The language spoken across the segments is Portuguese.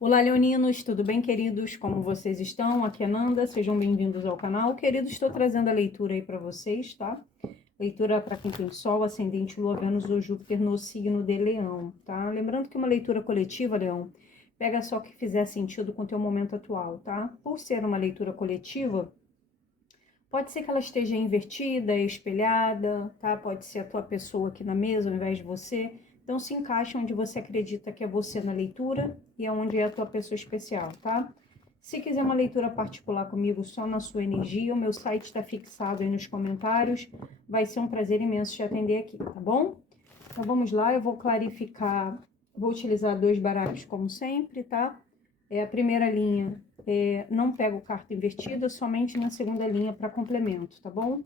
Olá, leoninos, tudo bem, queridos? Como vocês estão? Aqui é Nanda, sejam bem-vindos ao canal. Queridos, estou trazendo a leitura aí para vocês, tá? Leitura para quem tem Sol, Ascendente, Lua, Vênus ou Júpiter no signo de Leão, tá? Lembrando que uma leitura coletiva, Leão, pega só o que fizer sentido com o teu momento atual, tá? Por ser uma leitura coletiva, pode ser que ela esteja invertida, espelhada, tá? Pode ser a tua pessoa aqui na mesa ao invés de você. Então se encaixa onde você acredita que é você na leitura e aonde é a tua pessoa especial, tá? Se quiser uma leitura particular comigo só na sua energia, o meu site está fixado aí nos comentários. Vai ser um prazer imenso te atender aqui, tá bom? Então vamos lá, eu vou clarificar, vou utilizar 2 baralhos como sempre, tá? A primeira linha, não pego carta invertida, somente na segunda linha para complemento, tá bom?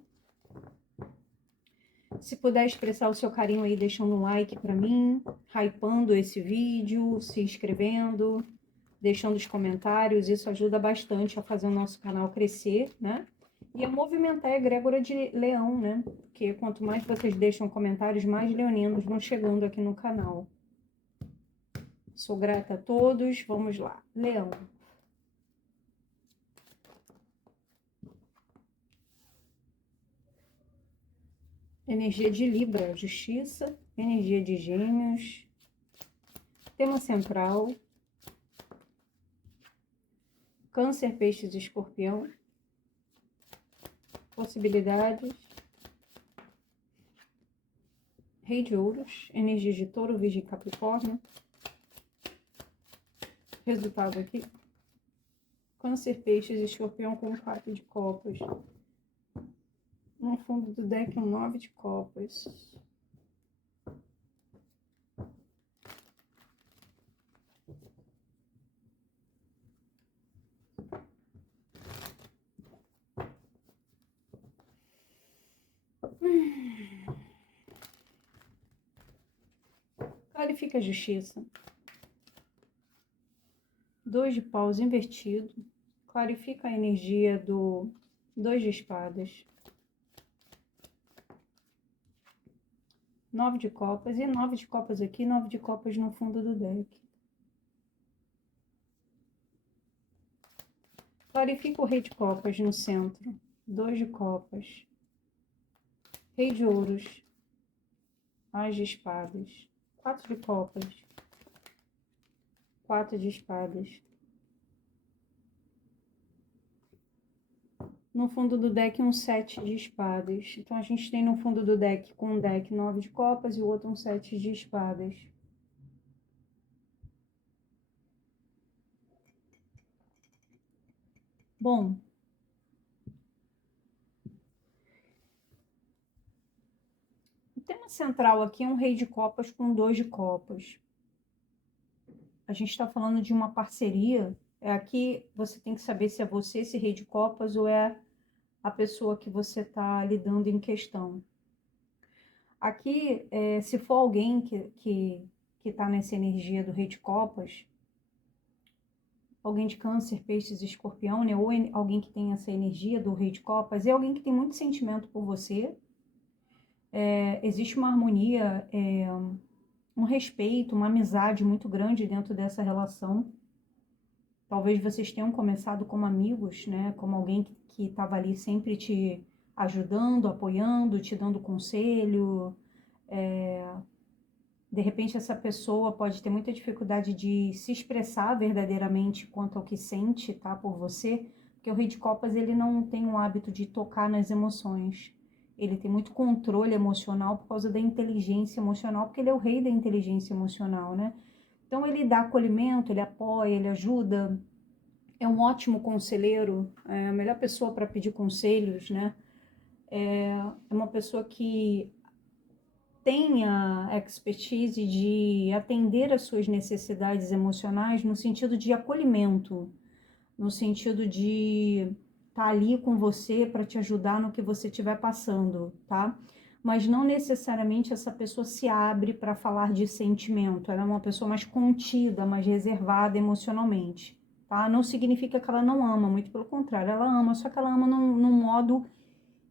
Se puder expressar o seu carinho aí, deixando um like para mim, hypando esse vídeo, se inscrevendo, deixando os comentários, isso ajuda bastante a fazer o nosso canal crescer, né? E a movimentar a egrégora de leão, né? Porque quanto mais vocês deixam comentários, mais leoninos vão chegando aqui no canal. Sou grata a todos, vamos lá. Leão. Energia de Libra, Justiça, energia de Gêmeos, tema central, Câncer, Peixes e Escorpião, possibilidades, Rei de Ouros, energia de Touro, Virgem e Capricórnio, resultado aqui, Câncer, Peixes e Escorpião com 4 de copas, no fundo do deck um 9 de copas. Clarifica a Justiça. 2 de paus invertido. Clarifica a energia do 2 de espadas. 9 de copas. E 9 de copas aqui, 9 de copas no fundo do deck. Clarifica o Rei de copas no centro. 2 de copas. Rei de ouros. As de espadas. 4 de copas. 4 de espadas. No fundo do deck, um 7 de espadas. Então, a gente tem no fundo do deck, com um deck 9 de copas e o outro um 7 de espadas. Bom, o tema central aqui é um Rei de copas com 2 de copas. A gente está falando de uma parceria. Aqui você tem que saber se é você esse Rei de copas ou é a pessoa que você está lidando em questão. Aqui, se for alguém que está nessa energia do Rei de copas, alguém de Câncer, Peixes e Escorpião, né? Ou alguém que tem essa energia do Rei de copas, é alguém que tem muito sentimento por você. Existe uma harmonia, um respeito, uma amizade muito grande dentro dessa relação. Talvez vocês tenham começado como amigos, né? Como alguém que estava ali sempre te ajudando, apoiando, te dando conselho. De repente essa pessoa pode ter muita dificuldade de se expressar verdadeiramente quanto ao que sente, tá, por você, porque o Rei de Copas ele não tem o hábito de tocar nas emoções. Ele tem muito controle emocional por causa da inteligência emocional, porque ele é o rei da inteligência emocional, né? Então ele dá acolhimento, ele apoia, ele ajuda, é um ótimo conselheiro, é a melhor pessoa para pedir conselhos, né? É uma pessoa que tem a expertise de atender às suas necessidades emocionais no sentido de acolhimento, no sentido de estar ali com você para te ajudar no que você estiver passando, tá? Mas não necessariamente essa pessoa se abre para falar de sentimento, ela é uma pessoa mais contida, mais reservada emocionalmente, tá? Não significa que ela não ama, muito pelo contrário, ela ama, só que ela ama num modo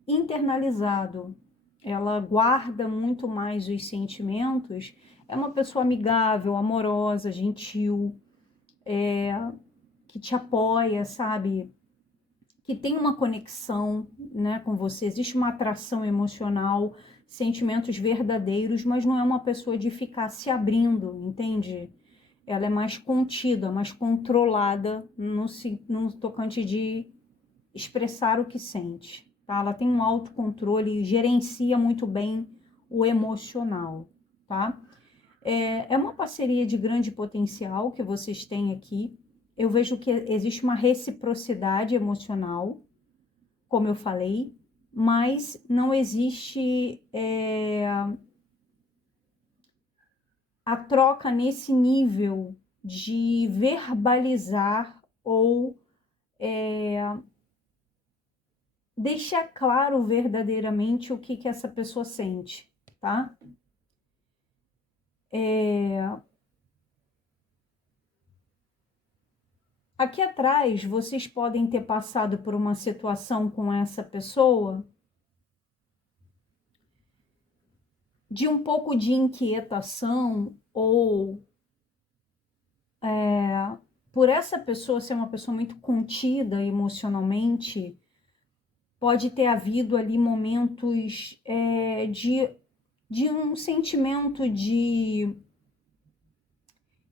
internalizado, ela guarda muito mais os sentimentos, é uma pessoa amigável, amorosa, gentil, que te apoia, sabe? Que tem uma conexão, né, com você, existe uma atração emocional, sentimentos verdadeiros, mas não é uma pessoa de ficar se abrindo, entende? Ela é mais contida, mais controlada no tocante de expressar o que sente, tá? Ela tem um autocontrole e gerencia muito bem o emocional, tá? É uma parceria de grande potencial que vocês têm aqui. Eu vejo que existe uma reciprocidade emocional, como eu falei, mas não existe a troca nesse nível de verbalizar ou deixar claro verdadeiramente o que essa pessoa sente, tá? Aqui atrás, vocês podem ter passado por uma situação com essa pessoa de um pouco de inquietação ou por essa pessoa ser uma pessoa muito contida emocionalmente, pode ter havido ali momentos de um sentimento de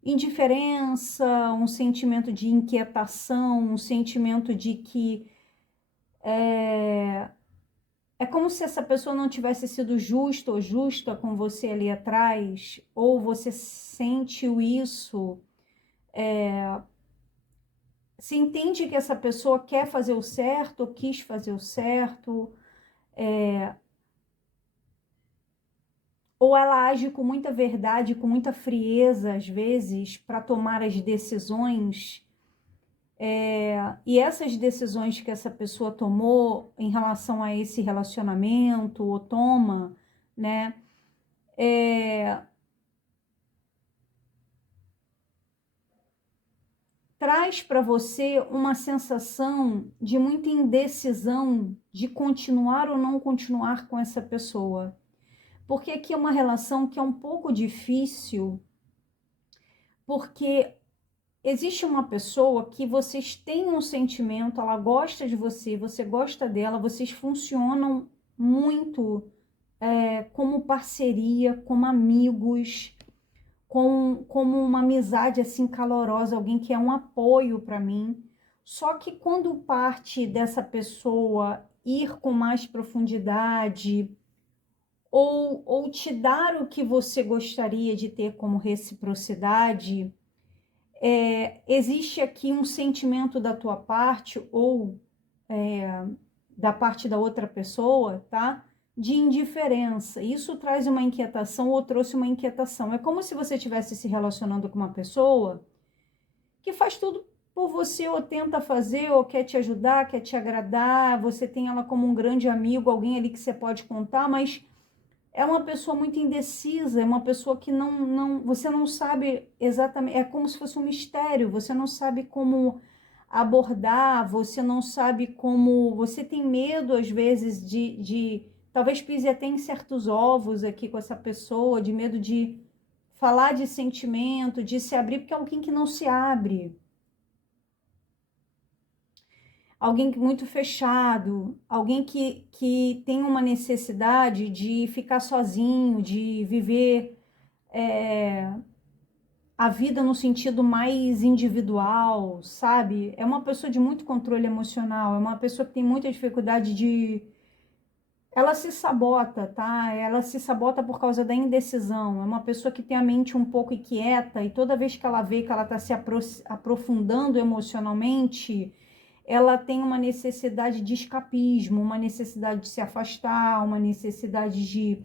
indiferença, um sentimento de inquietação, um sentimento de que é como se essa pessoa não tivesse sido justa ou justa com você ali atrás, ou você sentiu isso. Se entende que essa pessoa quer fazer o certo, ou quis fazer o certo, ou ela age com muita verdade, com muita frieza, às vezes, para tomar as decisões. E essas decisões que essa pessoa tomou em relação a esse relacionamento, ou toma, né? Traz para você uma sensação de muita indecisão de continuar ou não continuar com essa pessoa. Porque aqui é uma relação que é um pouco difícil, porque existe uma pessoa que vocês têm um sentimento, ela gosta de você, você gosta dela, vocês funcionam muito como parceria, como amigos, como uma amizade assim calorosa, alguém que é um apoio para mim. Só que quando parte dessa pessoa ir com mais profundidade ou te dar o que você gostaria de ter como reciprocidade, existe aqui um sentimento da tua parte ou da parte da outra pessoa, tá? De indiferença. Isso traz uma inquietação ou trouxe uma inquietação. É como se você estivesse se relacionando com uma pessoa que faz tudo por você, ou tenta fazer, ou quer te ajudar, quer te agradar, você tem ela como um grande amigo, alguém ali que você pode contar, mas é uma pessoa muito indecisa, é uma pessoa que você não sabe exatamente, é como se fosse um mistério, você não sabe como abordar, você não sabe como, você tem medo às vezes talvez pise até em certos ovos aqui com essa pessoa, de medo de falar de sentimento, de se abrir, porque é alguém que não se abre. Alguém muito fechado, alguém que tem uma necessidade de ficar sozinho, de viver a vida no sentido mais individual, sabe? É uma pessoa de muito controle emocional, é uma pessoa que tem muita dificuldade de. Ela se sabota, tá? Ela se sabota por causa da indecisão. É uma pessoa que tem a mente um pouco inquieta e toda vez que ela vê que ela está se aprofundando emocionalmente, ela tem uma necessidade de escapismo, uma necessidade de se afastar, uma necessidade de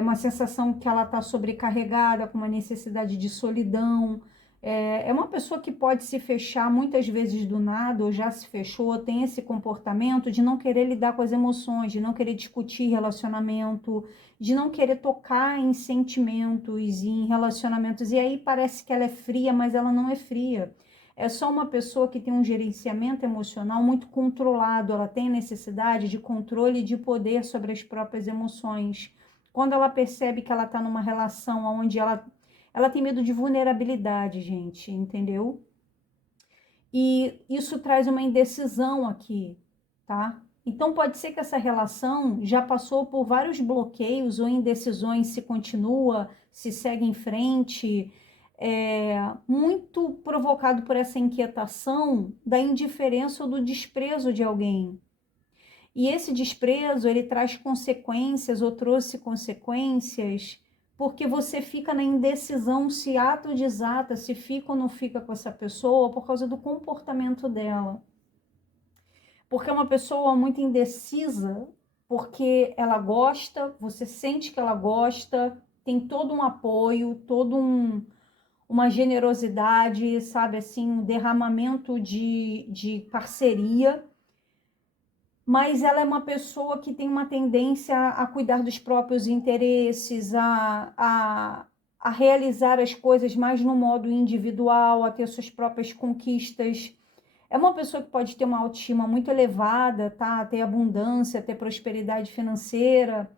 uma sensação que ela está sobrecarregada, com uma necessidade de solidão. É uma pessoa que pode se fechar muitas vezes do nada, ou já se fechou, tem esse comportamento de não querer lidar com as emoções, de não querer discutir relacionamento, de não querer tocar em sentimentos e em relacionamentos. E aí parece que ela é fria, mas ela não é fria. É só uma pessoa que tem um gerenciamento emocional muito controlado, ela tem necessidade de controle e de poder sobre as próprias emoções. Quando ela percebe que ela está numa relação onde ela tem medo de vulnerabilidade, gente, entendeu? E isso traz uma indecisão aqui, tá? Então pode ser que essa relação já passou por vários bloqueios ou indecisões, se continua, se segue em frente, muito provocado por essa inquietação da indiferença ou do desprezo de alguém. E esse desprezo, ele traz consequências ou trouxe consequências porque você fica na indecisão se ata ou desata, se fica ou não fica com essa pessoa por causa do comportamento dela. Porque é uma pessoa muito indecisa, porque ela gosta, você sente que ela gosta, tem todo um apoio, uma generosidade, sabe, assim, um derramamento de parceria, mas ela é uma pessoa que tem uma tendência a cuidar dos próprios interesses, a realizar as coisas mais no modo individual, a ter suas próprias conquistas. É uma pessoa que pode ter uma autoestima muito elevada, tá? Ter abundância, ter prosperidade financeira.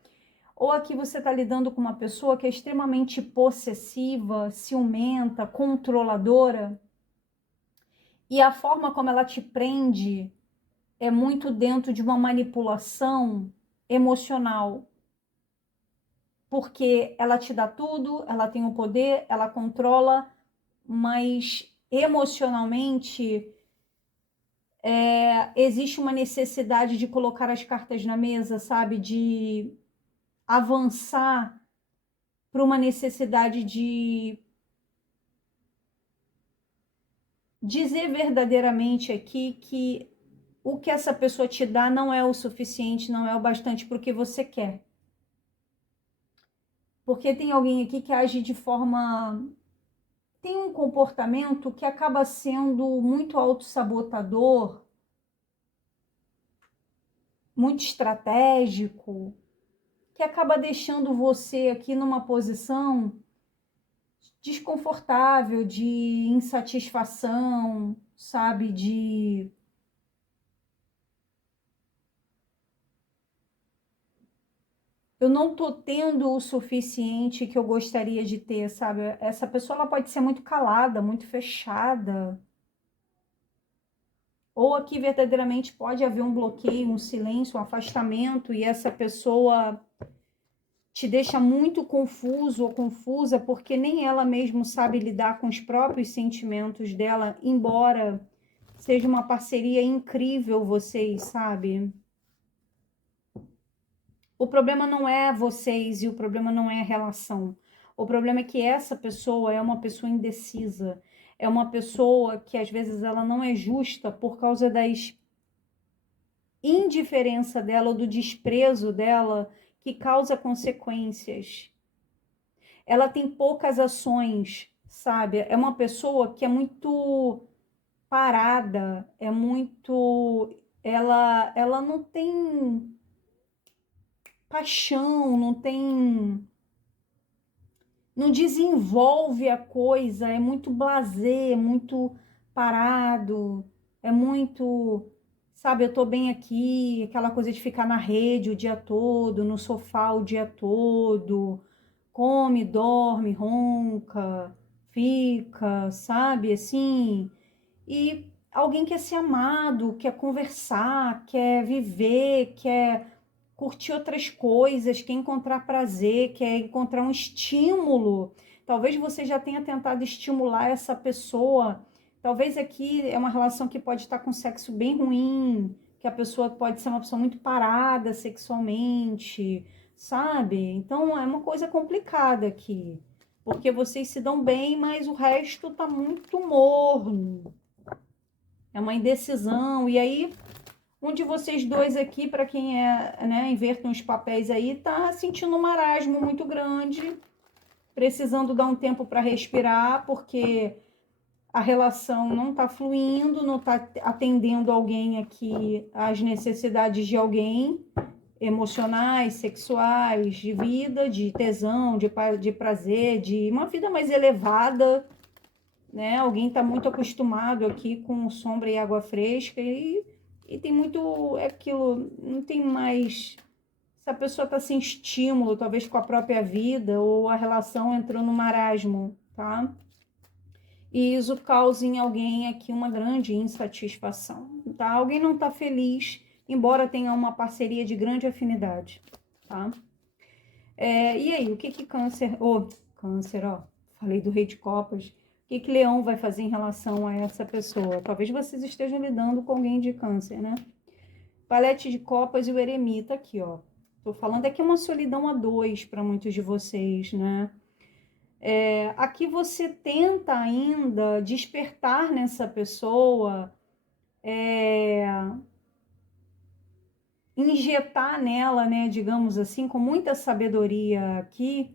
Ou aqui você está lidando com uma pessoa que é extremamente possessiva, ciumenta, controladora. E a forma como ela te prende é muito dentro de uma manipulação emocional. Porque ela te dá tudo, ela tem o poder, ela controla, mas emocionalmente existe uma necessidade de colocar as cartas na mesa, sabe? De avançar para uma necessidade de dizer verdadeiramente aqui que o que essa pessoa te dá não é o suficiente, não é o bastante para o que você quer. Porque tem alguém aqui que age de forma... tem um comportamento que acaba sendo muito autossabotador, muito estratégico, que acaba deixando você aqui numa posição desconfortável, de insatisfação, sabe, eu não tô tendo o suficiente que eu gostaria de ter, sabe? Essa pessoa ela pode ser muito calada, muito fechada. Ou aqui verdadeiramente pode haver um bloqueio, um silêncio, um afastamento e essa pessoa te deixa muito confuso ou confusa porque nem ela mesma sabe lidar com os próprios sentimentos dela, embora seja uma parceria incrível vocês, sabe? O problema não é vocês e o problema não é a relação. O problema é que essa pessoa é uma pessoa indecisa. É uma pessoa que às vezes ela não é justa por causa das indiferença dela ou do desprezo dela que causa consequências. Ela tem poucas ações, sabe? É uma pessoa que é muito parada, é muito... ela não tem paixão, não desenvolve a coisa, é muito blasé, é muito parado, é muito, sabe, eu tô bem aqui, aquela coisa de ficar na rede o dia todo, no sofá o dia todo, come, dorme, ronca, fica, sabe, assim, e alguém quer ser amado, quer conversar, quer viver, quer curtir outras coisas, quer encontrar prazer, quer encontrar um estímulo. Talvez você já tenha tentado estimular essa pessoa. Talvez aqui é uma relação que pode estar com sexo bem ruim, que a pessoa pode ser uma pessoa muito parada sexualmente, sabe? Então é uma coisa complicada aqui, porque vocês se dão bem, mas o resto tá muito morno. É uma indecisão. E aí um de vocês dois aqui, para quem invertam os papéis aí, tá sentindo um marasmo muito grande, precisando dar um tempo para respirar, porque a relação não tá fluindo, não tá atendendo alguém aqui, às necessidades de alguém, emocionais, sexuais, de vida, de tesão, de prazer, de uma vida mais elevada, né? Alguém tá muito acostumado aqui com sombra e água fresca e tem muito aquilo, não tem mais. Essa pessoa está sem estímulo, talvez com a própria vida, ou a relação entrou no marasmo, tá? E isso causa em alguém aqui uma grande insatisfação, tá? Alguém não está feliz, embora tenha uma parceria de grande afinidade, tá? E aí, o que que câncer... Câncer, ó, falei do rei de copas. O que que leão vai fazer em relação a essa pessoa? Talvez vocês estejam lidando com alguém de câncer, né? Valete de copas e o eremita aqui, ó. Tô falando aqui uma solidão a dois para muitos de vocês, né? Aqui você tenta ainda despertar nessa pessoa, injetar nela, né, digamos assim, com muita sabedoria aqui.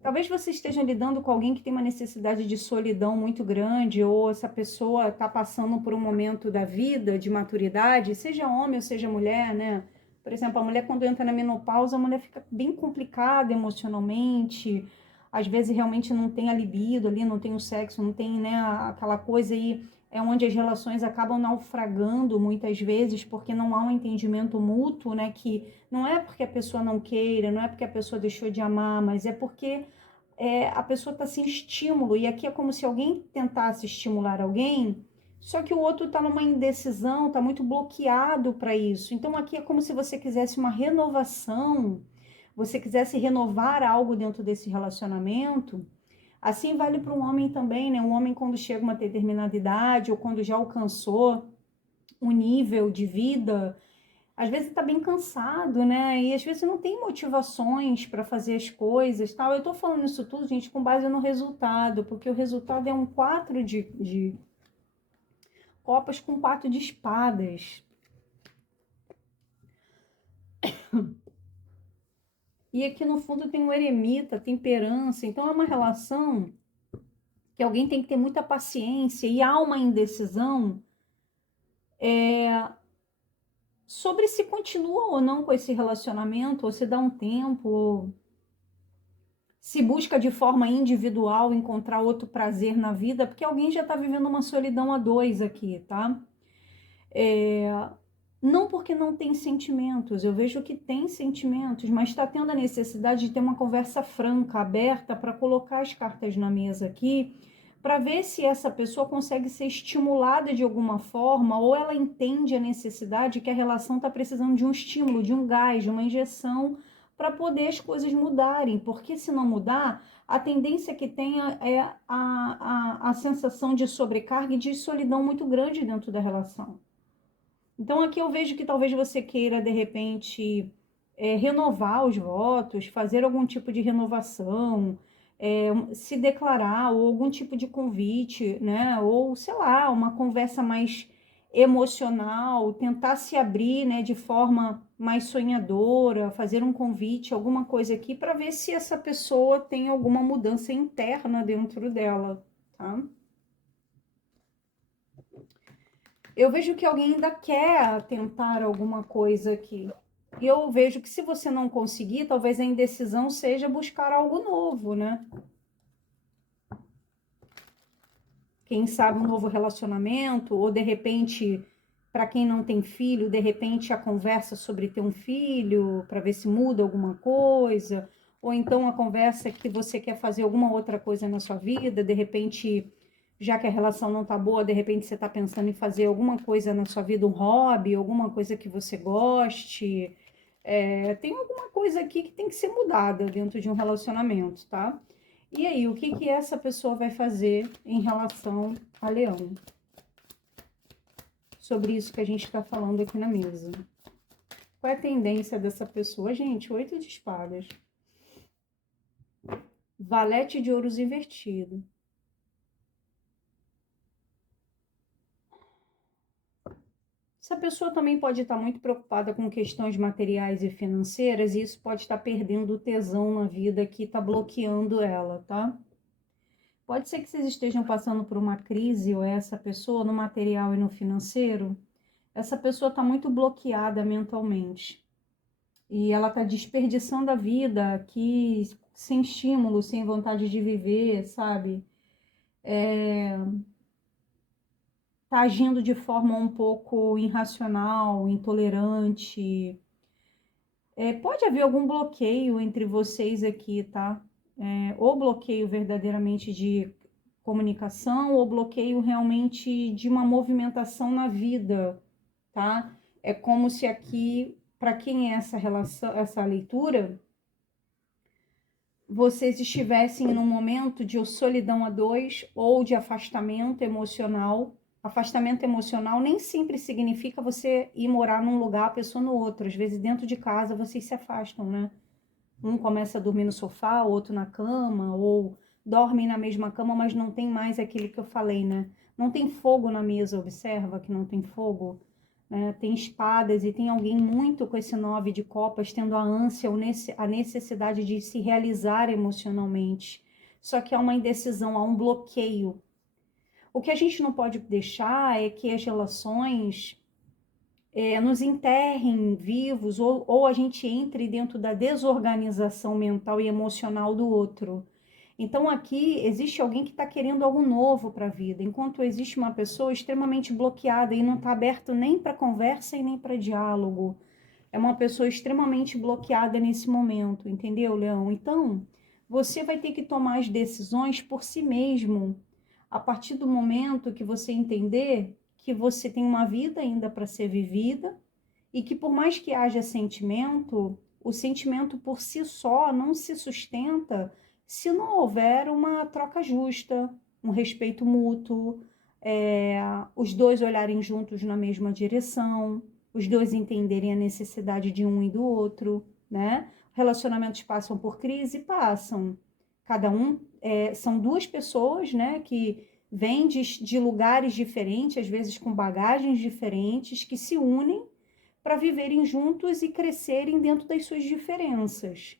Talvez você esteja lidando com alguém que tem uma necessidade de solidão muito grande, ou essa pessoa está passando por um momento da vida de maturidade, seja homem ou seja mulher, né? Por exemplo, a mulher quando entra na menopausa, a mulher fica bem complicada emocionalmente, às vezes realmente não tem a libido ali, não tem o sexo, não tem, né, aquela coisa aí, é onde as relações acabam naufragando muitas vezes, porque não há um entendimento mútuo, né, que não é porque a pessoa não queira, não é porque a pessoa deixou de amar, mas é porque a pessoa está sem estímulo, e aqui é como se alguém tentasse estimular alguém, só que o outro está numa indecisão, está muito bloqueado para isso. Então aqui é como se você quisesse uma renovação, você quisesse renovar algo dentro desse relacionamento. Assim vale para um homem também, né? Um homem quando chega a uma determinada idade ou quando já alcançou um nível de vida, às vezes está bem cansado, né? E às vezes não tem motivações para fazer as coisas, tal. Eu tô falando isso tudo, gente, com base no resultado, porque o resultado é um 4 de copas com 4 de espadas. E aqui no fundo tem um eremita, temperança. Então é uma relação que alguém tem que ter muita paciência e há uma indecisão sobre se continua ou não com esse relacionamento, ou se dá um tempo, ou se busca de forma individual encontrar outro prazer na vida, porque alguém já está vivendo uma solidão a dois aqui, tá? Não porque não tem sentimentos, eu vejo que tem sentimentos, mas está tendo a necessidade de ter uma conversa franca, aberta, para colocar as cartas na mesa aqui, para ver se essa pessoa consegue ser estimulada de alguma forma, ou ela entende a necessidade que a relação está precisando de um estímulo, de um gás, de uma injeção, para poder as coisas mudarem, porque se não mudar, a tendência que tenha é a sensação de sobrecarga e de solidão muito grande dentro da relação. Então aqui eu vejo que talvez você queira, de repente, renovar os votos, fazer algum tipo de renovação, se declarar, ou algum tipo de convite, né? Ou, sei lá, uma conversa mais emocional, tentar se abrir, né, de forma mais sonhadora, fazer um convite, alguma coisa aqui, para ver se essa pessoa tem alguma mudança interna dentro dela, tá? Eu vejo que alguém ainda quer tentar alguma coisa aqui. E eu vejo que se você não conseguir, talvez a indecisão seja buscar algo novo, né? Quem sabe um novo relacionamento, ou de repente, para quem não tem filho, de repente a conversa sobre ter um filho, para ver se muda alguma coisa, ou então a conversa que você quer fazer alguma outra coisa na sua vida, de repente, já que a relação não tá boa, de repente você tá pensando em fazer alguma coisa na sua vida, um hobby, alguma coisa que você goste. Tem alguma coisa aqui que tem que ser mudada dentro de um relacionamento, tá? E aí, o que que essa pessoa vai fazer em relação a Leão? Sobre isso que a gente está falando aqui na mesa. Qual é a tendência dessa pessoa? Gente, 8 de espadas. Valete de ouros invertido. Essa pessoa também pode estar muito preocupada com questões materiais e financeiras, e isso pode estar perdendo o tesão na vida que está bloqueando ela, tá? Pode ser que vocês estejam passando por uma crise, ou essa pessoa, no material e no financeiro. Essa pessoa está muito bloqueada mentalmente. E ela está desperdiçando a vida aqui, sem estímulo, sem vontade de viver, sabe? Tá agindo de forma um pouco irracional, intolerante. Pode haver algum bloqueio entre vocês aqui, tá? ou bloqueio verdadeiramente de comunicação, ou bloqueio realmente de uma movimentação na vida, tá? É como se aqui, para quem é essa relação, essa leitura, vocês estivessem num momento de solidão a dois ou de afastamento emocional. Afastamento emocional nem sempre significa você ir morar num lugar, a pessoa no outro. Às vezes, dentro de casa, vocês se afastam, né? Um começa a dormir no sofá, o outro na cama, ou dormem na mesma cama, mas não tem mais aquele que eu falei, né? Não tem fogo na mesa, observa que não tem fogo, né? Tem espadas e tem alguém muito com esse 9 de copas, tendo a ânsia, a necessidade de se realizar emocionalmente. Só que há uma indecisão, há um bloqueio. O que a gente não pode deixar é que as relações nos enterrem vivos ou a gente entre dentro da desorganização mental e emocional do outro. Então aqui existe alguém que está querendo algo novo para a vida, enquanto existe uma pessoa extremamente bloqueada e não está aberto nem para conversa e nem para diálogo. É uma pessoa extremamente bloqueada nesse momento, entendeu, Leão? Então, você vai ter que tomar as decisões por si mesmo, a partir do momento que você entender que você tem uma vida ainda para ser vivida e que por mais que haja sentimento, o sentimento por si só não se sustenta se não houver uma troca justa, um respeito mútuo, os dois olharem juntos na mesma direção, os dois entenderem a necessidade de um e do outro, né? Relacionamentos passam por crise? Passam. Cada um são duas pessoas, né, que vêm de lugares diferentes, às vezes com bagagens diferentes, que se unem para viverem juntos e crescerem dentro das suas diferenças.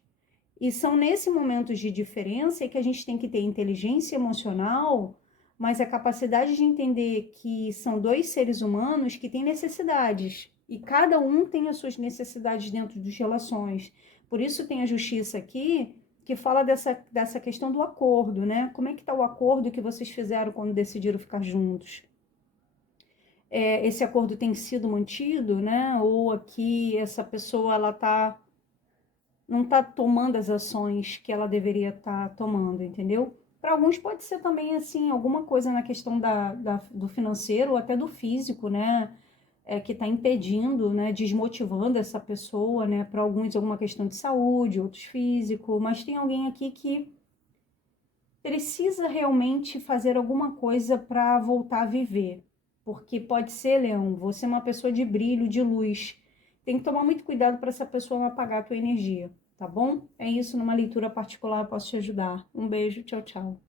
E são nesse momento de diferença que a gente tem que ter inteligência emocional, mas a capacidade de entender que são dois seres humanos que têm necessidades. E cada um tem as suas necessidades dentro das relações. Por isso tem a justiça aqui, que fala dessa questão do acordo, né? Como é que está o acordo que vocês fizeram quando decidiram ficar juntos? Esse acordo tem sido mantido, né? Ou aqui essa pessoa ela não está tomando as ações que ela deveria estar tomando, entendeu? Para alguns pode ser também assim alguma coisa na questão do financeiro ou até do físico, né? Que está impedindo, né? Desmotivando essa pessoa, né? Para alguns alguma questão de saúde, outros físico, mas tem alguém aqui que precisa realmente fazer alguma coisa para voltar a viver. Porque pode ser, Leão, você é uma pessoa de brilho, de luz. Tem que tomar muito cuidado para essa pessoa não apagar a tua energia, tá bom? É isso, numa leitura particular eu posso te ajudar. Um beijo, tchau, tchau.